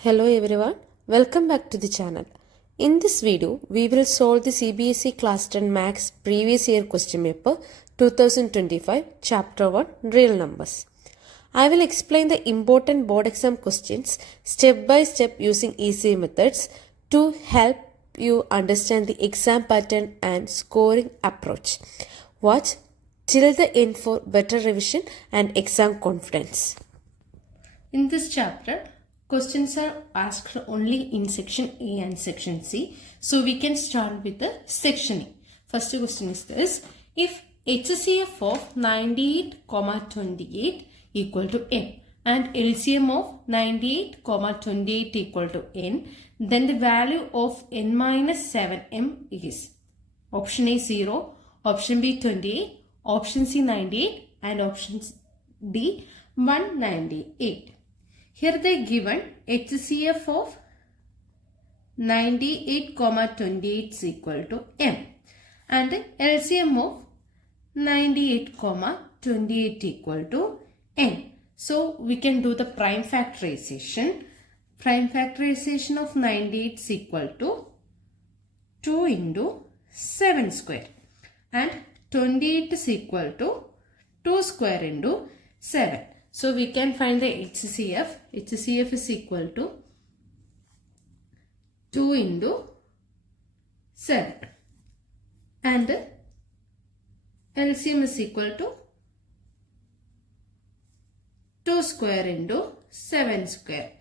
Hello everyone, welcome back to the channel. In this video, we will solve the CBSE Class 10 Maths Previous Year Question Paper 2025 Chapter 1 Real Numbers. I will explain the important board exam questions step by step using easy methods to help you understand the exam pattern and scoring approach. Watch till the end for better revision and exam confidence. In this chapter, questions are asked only in section A and section C. So we can start with the section A. First question is this. If HCF of 98, 28 equal to n and LCM of 98, 28 equal to n, then the value of n minus 7m is option A 0, option B 28, option C 98 and option D 198. Here they given HCF of 98, 28 is equal to m and LCM of 98, 28 equal to n. So we can do the prime factorization. Prime factorization of 98 is equal to 2 into 7 square and 28 is equal to 2 square into 7. So we can find the HCF. HCF is equal to 2 into 7 and LCM is equal to 2 square into 7 square.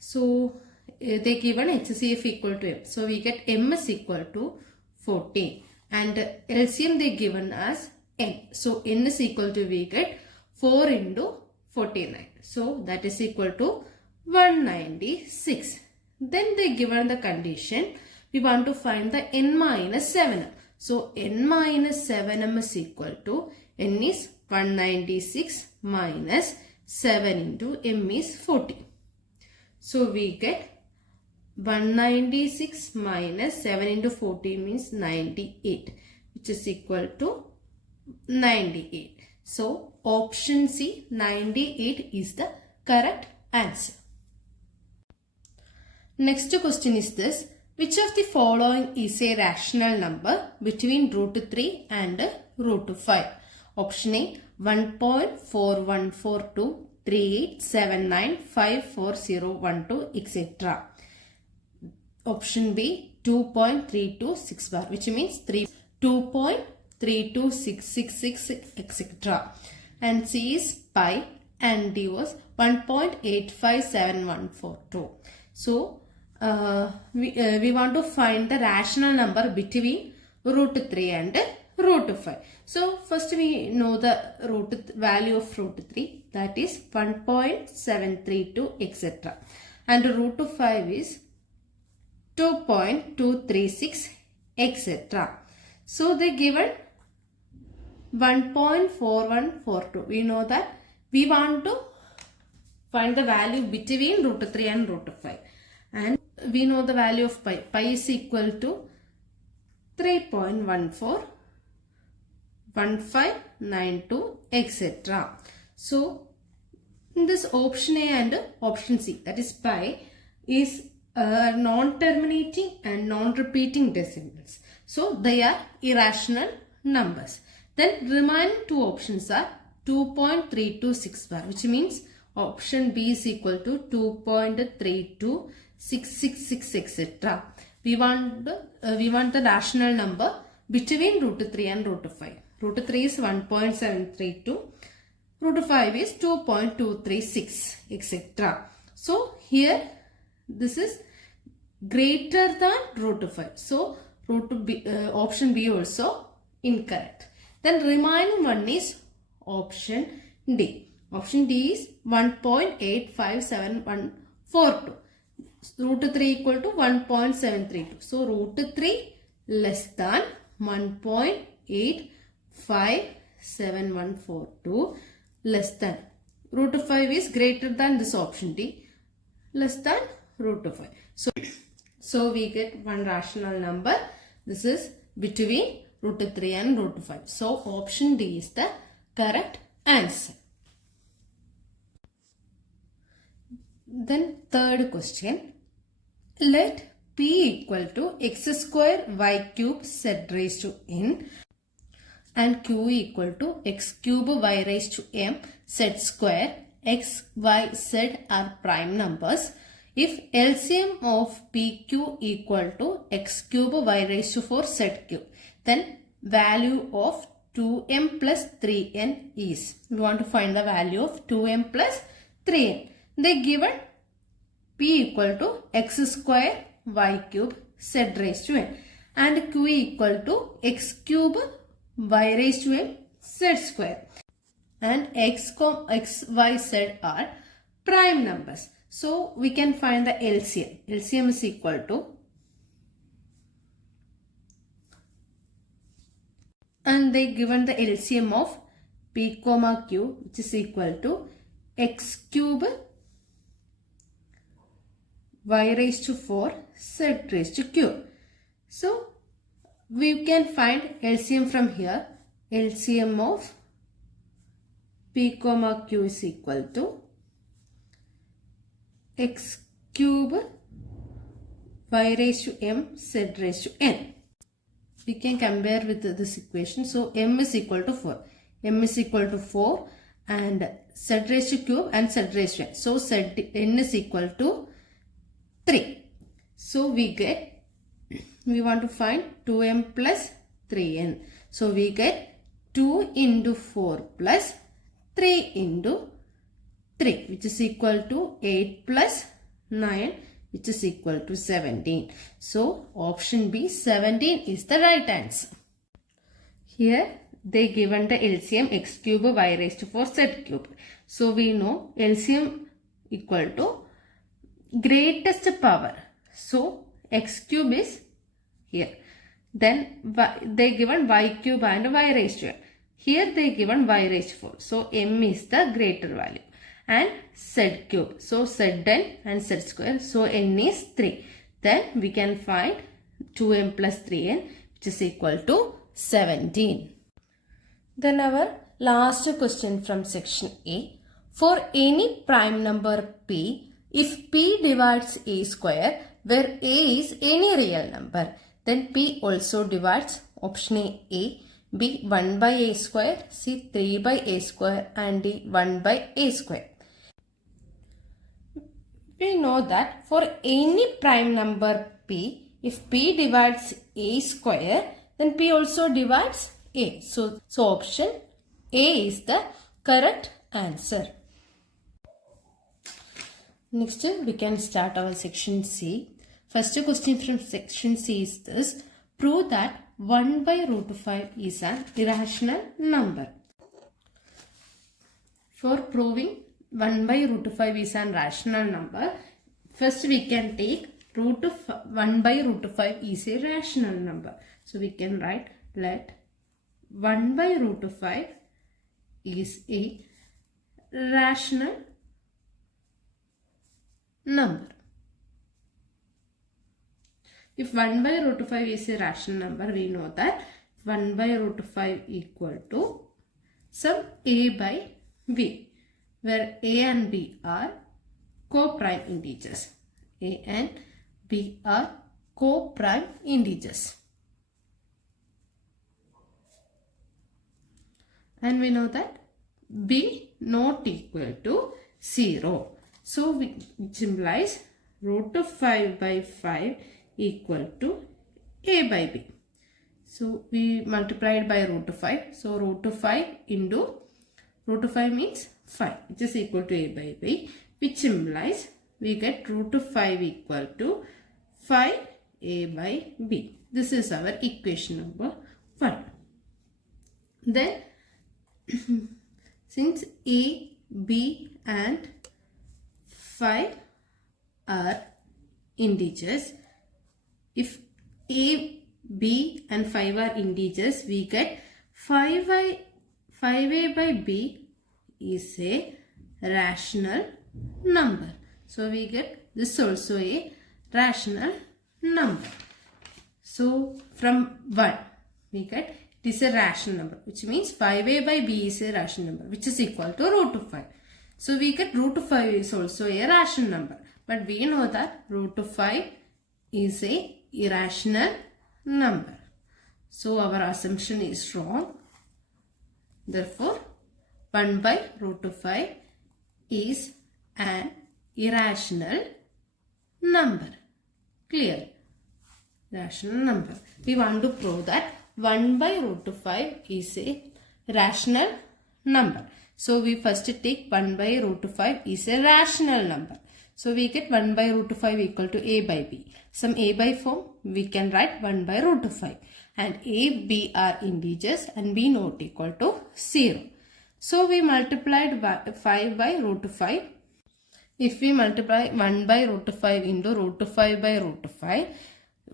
So they given HCF equal to m. So we get m is equal to 14 and LCM they given as n. So n is equal to we get 4 into 49. So that is equal to 196. Then they given the condition. We want to find the n minus 7m. So n minus 7m is equal to n is 196 minus 7 into m is 40. So we get 196 minus 7 into 40 means 98, which is equal to 98. So option C 98 is the correct answer. Next question is this. Which of the following is a rational number between root 3 and root 5? Option A 1.4142, 3879544012 etc. Option B 2.326 bar, which means 2.32666 etc. And C is pi and D was 1.857142. So we want to find the rational number between root 3 and root 5. So first we know the value of root 3, that is 1.732 etc. And root 5 is 2.236 etc. So they given 1.4142. We know that we want to find the value between root 3 and root 5. And we know the value of pi. Pi is equal to 3.14, 1592 etc. So in this option A and option C, that is pi, is non-terminating and non-repeating decimals. So they are irrational numbers. Then remaining two options are 2.326 bar, which means option B is equal to 2.32666 etc. We want the rational number between root 3 and root 5. Root 3 is 1.732. Root 5 is 2.236 etc. So here this is greater than root 5. So option B also incorrect. Then remaining one is option D. Option D is 1.857142. Root 3 equal to 1.732. So root 3 less than 1.857142 less than. Root 5 is greater than this option D, less than root 5. So we get one rational number. This is between root 3 and root 5. So option D is the correct answer. Then third question. Let P equal to x square y cube z raised to n and Q equal to x cube y raised to m z square. X, y, z are prime numbers. If LCM of PQ equal to x cube y raised to 4 z cube, then value of 2m plus 3n is. We want to find the value of 2m plus 3n. They given P equal to x square y cube z raised to n and Q equal to x cube y raised to m z square, and x, y, z are prime numbers. So we can find the LCM. LCM is equal to, and they given the LCM of P comma Q, which is equal to x cube y raised to 4 z raised to q. So we can find LCM from here. LCM of P comma Q is equal to x cube y raised to m z raised to n. We can compare with this equation. So m is equal to 4. M is equal to 4 and z raised to cube and z raised to n. So n is equal to 3. So we want to find 2m plus 3n. So we get 2 into 4 plus 3 into 3, which is equal to 8 plus 9, which is equal to 17. So option B, 17 is the right answer. Here they given the LCM x cube y raised to 4 z cube. So we know LCM equal to greatest power. So x cube is here. Then they given y cube and y raised to n. Here they given y raised to 4. So m is the greater value. And z cube. So zn and z square. So n is 3. Then we can find 2m plus 3n, which is equal to 17. Then our last question from section A. For any prime number p, if p divides a square, where a is any real number, then p also divides option A, B 1 by a square, C 3 by a square and D 1 by a square. We know that for any prime number p, if p divides a square, then p also divides a. So option A is the correct answer. Next, we can start our section C. First question from section C is this. Prove that 1 by root 5 is an irrational number. For proving 1 by root 5 is an rational number, first we can take 1 by root 5 is a rational number. So we can write let 1 by root 5 is a rational number. If 1 by root 5 is a rational number, we know that 1 by root 5 equal to some a by b, where a and b are co-prime integers. A and b are co-prime integers. And we know that b not equal to 0. So which implies root of 5 by 5 equal to a by b. So we multiplied by root of 5. So root of 5 into root of 5 means 5, which is equal to a by b, which implies we get root of 5 equal to 5a by b. This is our equation number 1. Then since a, b and 5 are integers, if a, b and 5 are integers, we get 5a by b is a rational number. So we get this also a rational number. So from 1 we get it is a rational number, which means 5a by b is a rational number, which is equal to root of 5. So we get root 5 is also a rational number. But we know that root 5 is a irrational number. So our assumption is wrong. Therefore, 1 by root 5 is an irrational number. Clear? Rational number. We want to prove that 1 by root 5 is a rational number. So we first take 1 by root 5 is a rational number. So we get 1 by root 5 equal to a by b. Some a by form we can write 1 by root 5. And a, b are integers and b not equal to 0. So we multiplied 5 by root 5. If we multiply 1 by root 5 into root 5 by root 5,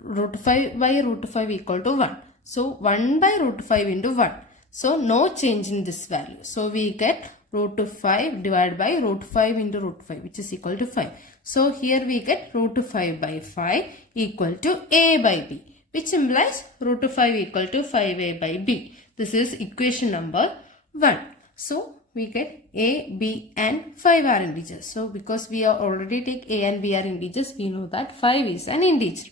root 5 by root 5 equal to 1. So 1 by root 5 into 1. So no change in this value. So we get root 5 divided by root 5 into root 5, which is equal to 5. So here we get root 5 by 5 equal to a by b, which implies root 5 equal to 5a by b. This is equation number 1. So we get a, b and 5 are integers. So because we are already take a and b are integers, we know that 5 is an integer.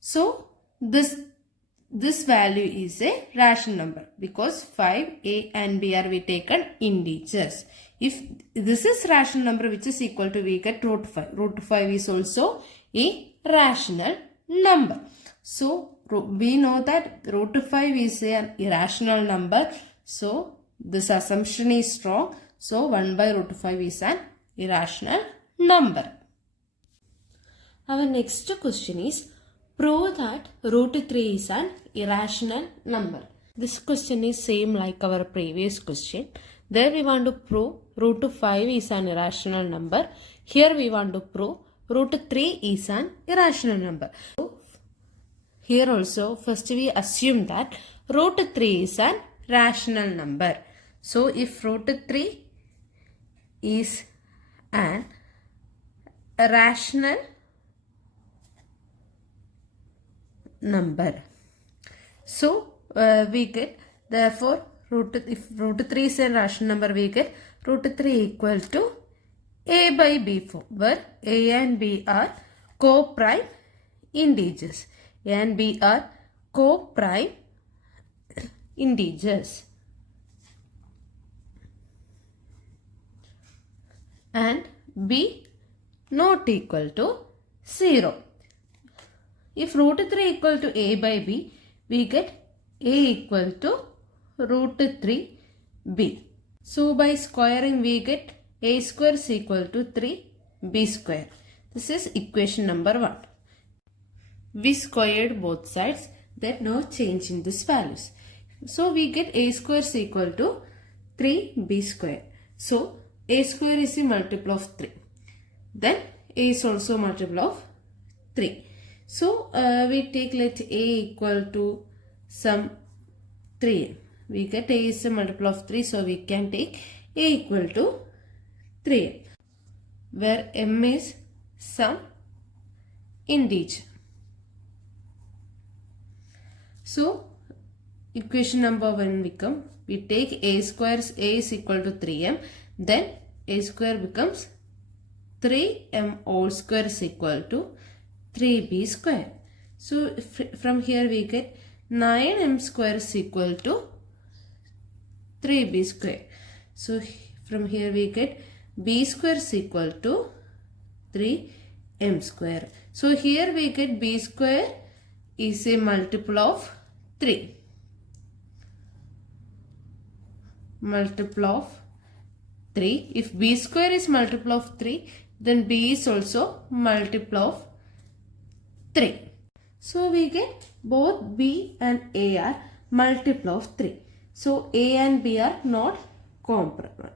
So this value is a rational number because 5, a and b are we taken integers. If this is rational number which is equal to, we get root 5. Root 5 is also a rational number. So we know that root 5 is an irrational number. So this assumption is wrong. So 1 by root 5 is an irrational number. Our next question is, prove that root 3 is an irrational number. This question is same like our previous question. There we want to prove root 5 is an irrational number. Here we want to prove root 3 is an irrational number. So here also first we assume that root 3 is an rational number. So if root 3 is an rational number, so we get, therefore if root 3 is a rational number, we get root 3 equal to a by b form, where a and b are co-prime integers. A and b are co-prime integers. And b not equal to 0. If root 3 equal to a by b, we get a equal to root 3b. So by squaring we get a square is equal to 3b square. This is equation number 1. We squared both sides, that no change in these values. So we get a square is equal to 3b square. So a square is a multiple of 3. Then a is also multiple of 3. So we take let a equal to some 3. We get a is a multiple of 3. So we can take a equal to 3, where m is some integer. So equation number 1 become, we take a square, a is equal to 3m, then a square becomes 3m whole square is equal to 3b square. So from here we get 9m square is equal to 3b square. So from here we get b square is equal to 3m square. So here we get b square is a multiple of 3. Multiple of 3. If b square is multiple of 3, then b is also multiple of 3. So we get both b and a are multiple of 3. So a and b are not comparable.